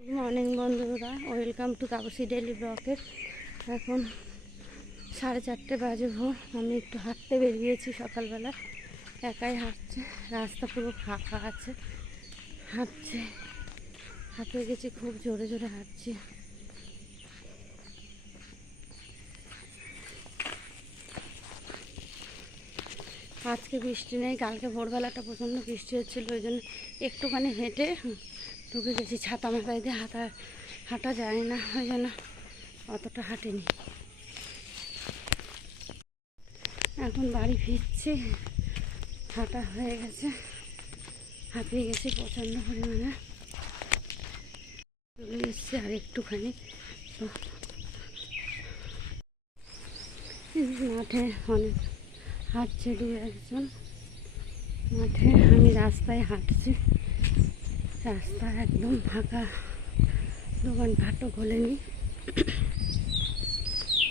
Good morning বন্ধুরা, welcome to Tapasi daily ব্লগের। এখন 4:30 বাজে ভোর। আমি একটু হাঁটতে বেরিয়েছি সকালবেলা, একাই হাঁটছে, রাস্তা পুরো ফাঁকা আছে। হাঁপিয়ে গেছি, খুব জোরে জোরে হাঁটছি। আজকে বৃষ্টি নেই, কালকে ভোরবেলাটা প্রচণ্ড বৃষ্টি হচ্ছিলো, ওই জন্য একটুখানি হেঁটে ঢুকে গেছি। ছাতা মাথায় দিয়ে হাঁটা যায় না, ওই জন্য অতটা হাঁটিনি। এখন বাড়ি ফিরছি, হাঁটা হয়ে গেছে, হাঁপিয়ে গেছি প্রচণ্ড পরিমাণে। চলে এসছি আর একটুখানি। মাঠে অনেক হাঁটছে দু একজন, মাঠে আমি রাস্তায় হাঁটছি। রাস্তা একদম ফাঁকা, দোকানপাটও খোলেনি,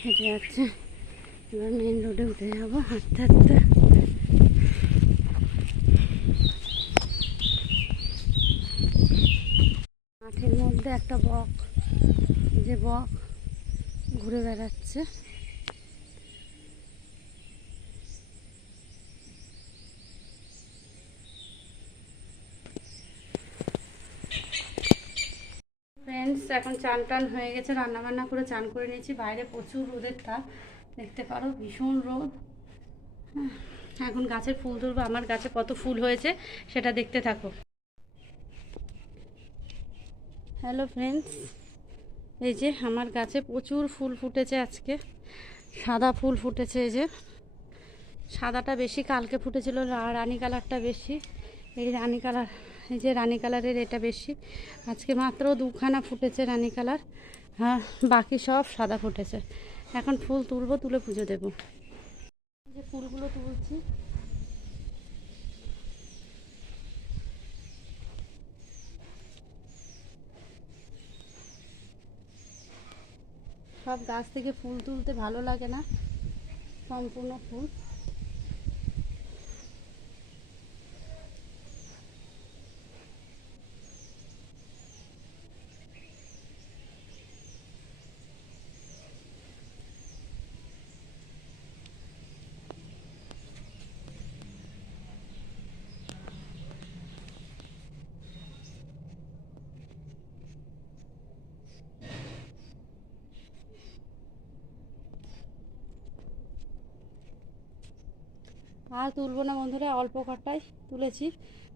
হেঁটে যাচ্ছে। এবার মেন রোডে উঠে যাবো হাঁটতে হাঁটতে। মাঠের মধ্যে একটা বক ঘুরে বেড়াচ্ছে। ফ্রেন্ডস, এখন চান টান হয়ে গেছে, রান্নাবান্না করে চান করে নিয়েছি। বাইরে প্রচুর রোদের তাপ, দেখতে পারো ভীষণ রোদ। এখন গাছের ফুল তুলবো। আমার গাছে কত ফুল হয়েছে সেটা দেখতে থাকো। হ্যালো ফ্রেন্ডস, এই যে আমার গাছে প্রচুর ফুল ফুটেছে আজকে। সাদা ফুল ফুটেছে, এই যে সাদাটা বেশি, কালকে ফুটেছিল রানী কালারটা বেশি। এই রানী কালার, এই যে রানী কালারের এটা বেশি। আজকে মাত্র দুখানা ফুটেছে রানী কালার, হ্যাঁ বাকি সব সাদা ফুটেছে। এখন ফুল তুলবো, তুলে পুজো দেবো। যে ফুলগুলো তুলছি, সব গাছ থেকে ফুল তুলতে ভালো লাগে না, সম্পূর্ণ ফুল। আর তুলবো না বন্ধুরা, অল্প কটাই তুলেছি,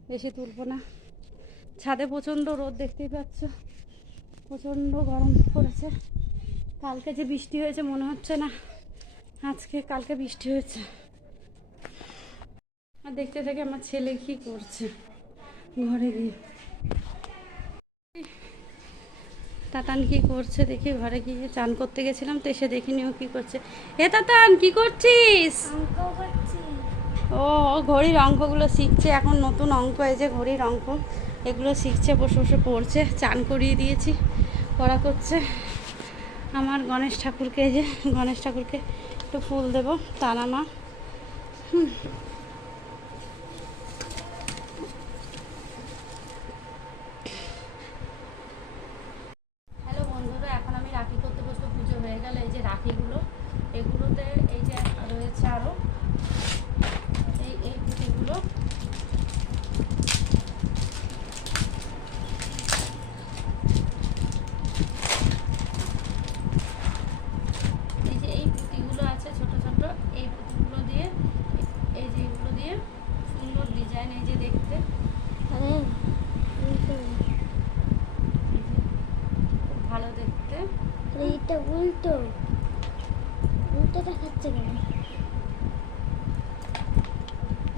বেশি তুলবো না। ছাদে প্রচণ্ড রোদ, দেখতেই পাচ্ছ, প্রচণ্ড গরম পড়েছে। কালকে যে বৃষ্টি হয়েছে মনে হচ্ছে না কালকে বৃষ্টি হয়েছে। আর দেখতে থেকে আমার ছেলে কি করছে ঘরে গিয়ে, তাতান কি করছে দেখি। ঘরে গিয়ে চান করতে গেছিলাম তো, এসে দেখিনি ও কি করছে। এ তাতান, কি করছিস? ও ঘড়ির অঙ্কগুলো শিখছে, এখন নতুন অঙ্ক, এই যে ঘড়ির অঙ্ক, এগুলো শিখছে, বসে বসে পড়ছে। চান করিয়ে দিয়েছি, পড়া করছে। আমার গণেশ ঠাকুরকে, এই যে গণেশ ঠাকুরকে একটু ফুল দেবো, তারা মা। হ্যালো বন্ধুরা, এখন আমি রাখি করতে বসবো। পুজো হয়ে গেল। এই যে রাখিগুলো, এগুলোতে এই যে রয়েছে আরও এই পুঁতিগুলো। এই যে এই পুঁতিগুলো আছে ছোট ছোট, এই পুঁতিগুলো দিয়ে, এই যে এগুলো দিয়ে সুন্দর ডিজাইন, এই যে দেখতে খুব ভালো দেখতে। এইটা উল্টো উল্টো দেখাচ্ছে কেন?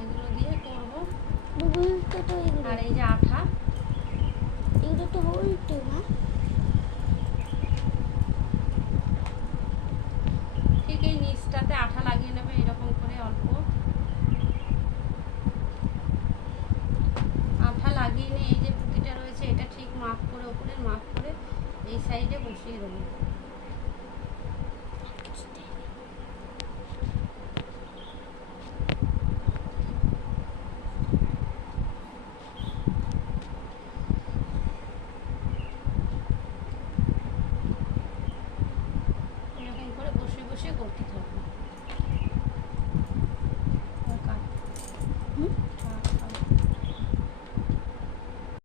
এগুলো দিয়ে করবো। উল্টো তো এগুলো, আর এই যে আঠা, এগুলো তো উল্টো না? ঠিক এই নিচটাতে আঠা লাগিয়ে নেবে এরকম করে, অল্প আঠা লাগিয়ে নিয়ে এই যে পুঁতিটা রয়েছে এটা ঠিক মাপ করে, ওপরের মাপ করে এই সাইডে বসিয়ে দেবো। করতে